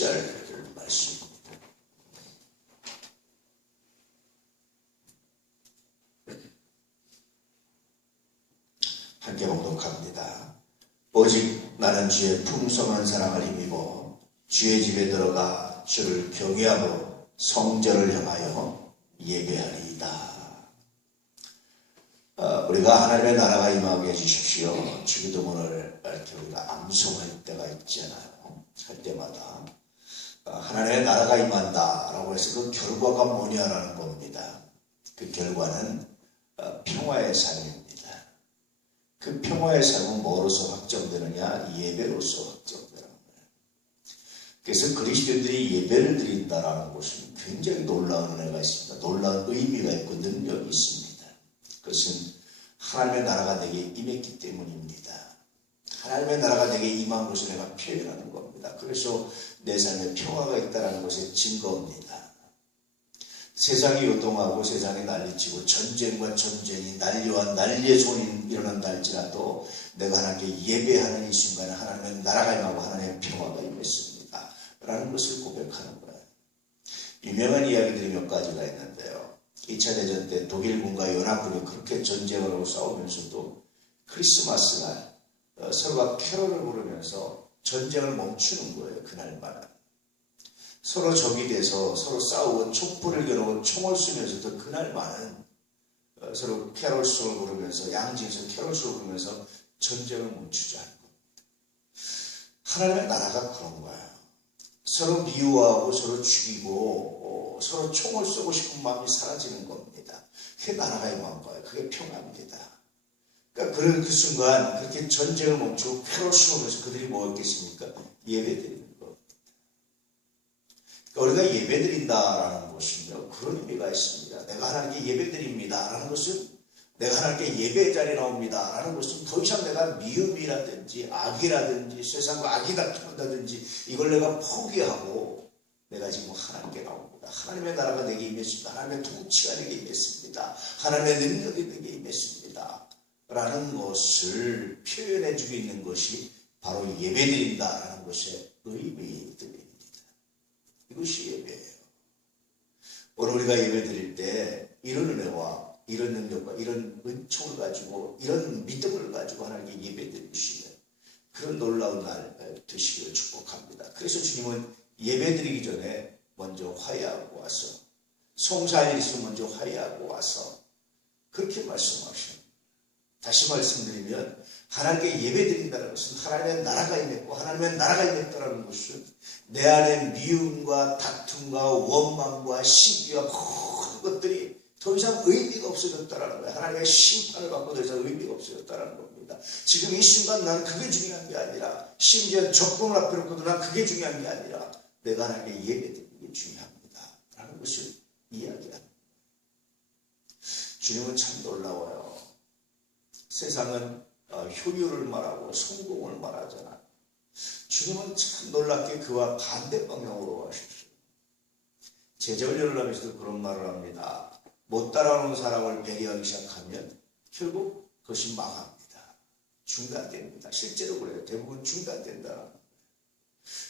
10절 말씀입니다. 함께 봉독합니다. 오직 나는 주의 풍성한 사랑을 힘입어 주의 집에 들어가 주를 경외하고 성전을 향하여 예배하리이다. 우리가 하나님의 나라가 임하게 해주십시오. 주기도문을 이렇게 우리가 암송할 때가 있잖아요. 할 때마다 하나님의 나라가 임한다 라고 해서 그 결과가 뭐냐라는 겁니다. 그 결과는 평화의 삶입니다. 그 평화의 삶은 뭐로서 확정되느냐? 예배로서 확정되는 거예요. 그래서 그리스도인들이 예배를 드린다라는 것은 굉장히 놀라운 은혜가 있습니다. 놀라운 의미가 있고 능력이 있습니다. 그것은 하나님의 나라가 내게 임했기 때문입니다. 하나님의 나라가 내게 임한 것을 내가 표현하는 겁니다. 그래서 내 삶에 평화가 있다는 것의 증거입니다. 세상이 요동하고 세상이 난리치고 전쟁과 전쟁이 난리와 난리의 손이 일어난다 할지라도 내가 하나님께 예배하는 이 순간에 하나님의 나라가 임하고 하나님의 평화가 임했습니다 라는 것을 고백하는 거예요. 유명한 이야기들이 몇 가지가 있는데요. 2차 대전 때 독일군과 연합군이 그렇게 전쟁을 하고 싸우면서도 크리스마스 날 서로가 캐롤을 부르면서 전쟁을 멈추는 거예요. 그날만. 서로 적이 돼서 서로 싸우고 촛불을 겨누고 총을 쏘면서도 그날만은 서로 캐롤송을 부르면서 양지에서 캐롤송을 부르면서 전쟁을 멈추자 하는 겁니다. 하나님의 나라가 그런 거예요. 서로 미워하고 서로 죽이고 서로 총을 쏘고 싶은 마음이 사라지는 겁니다. 그게 나라가 임한 거예요. 그게 평화입니다. 그러니까 그 순간 그렇게 전쟁을 멈추고 캐롤송을 부르면서 그들이 뭐 했겠습니까? 예배드리는 겁니다. 그러니까 우리가 예배드린다라는 것은요, 그런 의미가 있습니다. 내가 하나님께 예배드립니다라는 것은 내가 하나님께 예배의 자리에 나옵니다 라는 것은 더 이상 내가 미움이라든지 악이라든지 세상과 악이 다툰다든지 이걸 내가 포기하고 내가 지금 하나님께 나옵니다. 하나님의 나라가 내게 임했습니다. 하나님의 통치가 내게 임했습니다. 하나님의 능력이 내게 임했습니다 라는 것을 표현해 주고 있는 것이 바로 예배드린다라는 것의 의미들입니다. 이것이 예배예요. 오늘 우리가 예배드릴 때 이런 은혜와 이런 능력과 이런 은총을 가지고 이런 믿음을 가지고 하나님께 예배드리시는 그런 놀라운 날 되시기를 축복합니다. 그래서 주님은 예배드리기 전에 먼저 화해하고 와서 송사할 일 있으면 먼저 화해하고 와서 그렇게 말씀하십니다. 다시 말씀드리면 하나님께 예배드린다는 것은 하나님의 나라가 임했고 하나님의 나라가 임했다는 것은 내 안에 미움과 다툼과 원망과 시기와 모든 것들이 더 이상 의미가 없어졌다는 거예요. 하나님의 심판을 받고 더 이상 의미가 없어졌다는 겁니다. 지금 이 순간 나는 그게 중요한 게 아니라 심지어 적금을 앞에 놓고도 난 그게 중요한 게 아니라 내가 하나님께 예배드리는 게 중요합니다 라는 것을 이야기합니다. 주님은 참 놀라워요. 세상은 효율을 말하고 성공을 말하잖아요. 주님은 참 놀랍게 그와 반대 방향으로 하셨어요. 제자훈련을 하면서도 그런 말을 합니다. 못 따라오는 사람을 배려하기 시작하면 결국 그것이 망합니다. 중단됩니다. 실제로 그래요. 대부분 중단된다.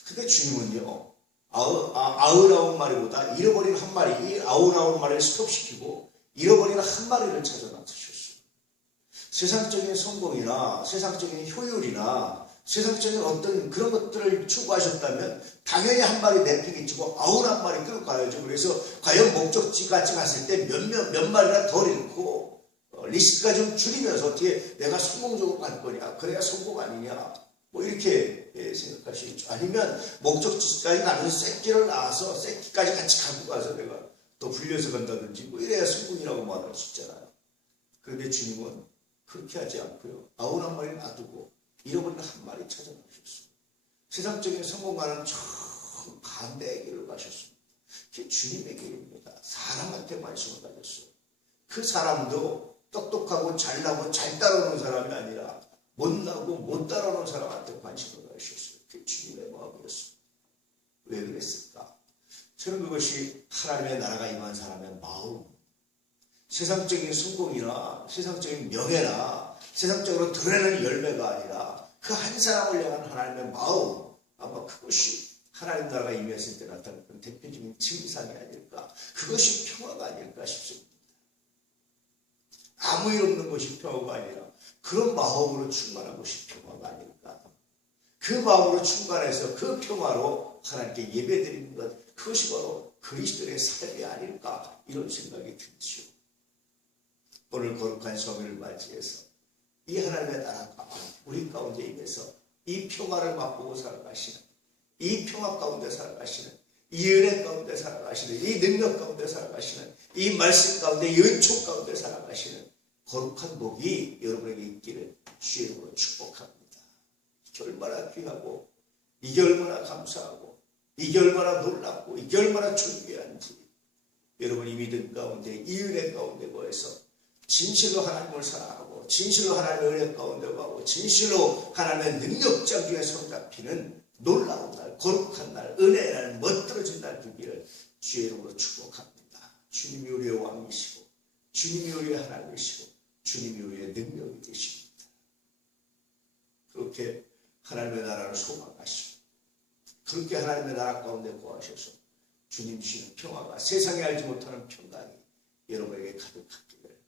근데 주님은요, 99마리보다 잃어버린 한 마리, 이 99마리를 스톱시키고 잃어버린 한 마리를 찾아 나서셨어요. 세상적인 성공이나 세상적인 효율이나 세상적인 어떤 그런 것들을 추구하셨다면 당연히 한 마리 내팽개치고 99마리 끌고 가야죠. 그래서 과연 목적지까지 갔을 때 몇 마리나 덜 잃고 리스크가 좀 줄이면서 어떻게 내가 성공적으로 갈 거냐, 그래야 성공 아니냐, 뭐 이렇게 생각하시겠죠. 아니면 목적지까지 가면서 새끼를 낳아서 새끼까지 같이 갖고 가서 내가 또 불려서 간다든지 뭐 이래야 성공이라고 말할 수 있잖아요. 그런데 주님은 그렇게 하지 않고요, 99마리 놔두고 잃어버린 한 마리 찾아가셨어요. 세상적인 성공과는 참 반대의 길을 가셨습니다. 그게 주님의 길입니다. 사람한테 말씀을 가졌어요. 그 사람도 똑똑하고 잘나고 잘 따라오는 사람이 아니라 못나고 못 따라오는 사람한테 관심을 가셨어요. 그게 주님의 마음이었습니다. 왜 그랬을까? 저는 그것이 하나님의 나라가 임한 사람의 마음, 세상적인 성공이나 세상적인 명예나 세상적으로 드러내는 열매가 아니라 그 한 사람을 향한 하나님의 마음, 아마 그것이 하나님 나라가 임했을 때 나타났던 대표적인 증상이 아닐까. 그것이 평화가 아닐까 싶습니다. 아무 일 없는 것이 평화가 아니라 그런 마음으로 충만한 것이 평화가 아닐까. 그 마음으로 충만해서 그 평화로 하나님께 예배드리는 것, 그것이 바로 그리스도의 삶이 아닐까, 이런 생각이 들죠. 오늘 거룩한 성일을 맞이해서 이 하나님의 나라가 우리 가운데 임해서 이 평화를 맛보고 살아가시는, 이 평화 가운데 살아가시는, 이 은혜 가운데 살아가시는, 이 능력 가운데 살아가시는, 이 말씀 가운데, 이 은총 가운데 살아가시는 거룩한 복이 여러분에게 있기를 주의 이름으로 축복합니다. 이게 얼마나 귀하고, 이게 얼마나 감사하고, 이게 얼마나 놀랍고, 이게 얼마나 존귀한지 여러분이 믿음 가운데, 이 은혜 가운데 거해서 진실로 하나님을 사랑하고, 진실로 하나님의 은혜 가운데 가고, 진실로 하나님의 능력자 위에 손잡히는 놀라운 날, 거룩한 날, 은혜의 날, 멋들어진 날 되기를 주의 이름으로 축복합니다. 주님이 우리의 왕이시고, 주님이 우리의 하나님이시고, 주님이 우리의 능력이 되십니다. 그렇게 하나님의 나라를 소망하시고, 그렇게 하나님의 나라 가운데 거하셔서 주님 주시는 평화가, 세상에 알지 못하는 평강이 여러분에게 가득하기를.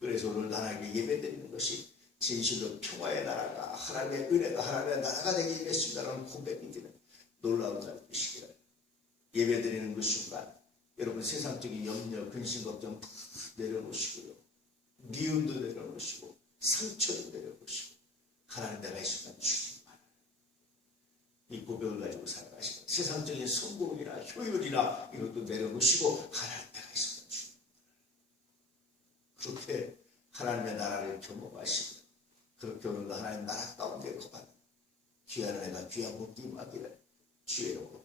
그래서 오늘 하나님께 예배드리는 것이 진실로 평화의 나라가, 하나님의 은혜가, 하나님의 나라가 되게 임했습니다라는 고백이 되는 놀라운 날 되시기를. 예배드리는 그 순간 여러분 세상적인 염려, 근심, 걱정 다 내려놓으시고요, 미움도 내려놓으시고, 상처도 내려놓으시고, 하나님 내가 이 순간 주님만, 이 고백을 가지고 살아가시고, 세상적인 성공이나 효율이나 이것도 내려놓으시고, 하나님 내가 이 순간 주님, 그렇게 하나님의 나라를 경험하시고, 그렇게 오늘 하나님 나라 가운데 거하는 귀한 은혜가, 귀한 복이 임하기를 주의 이름으로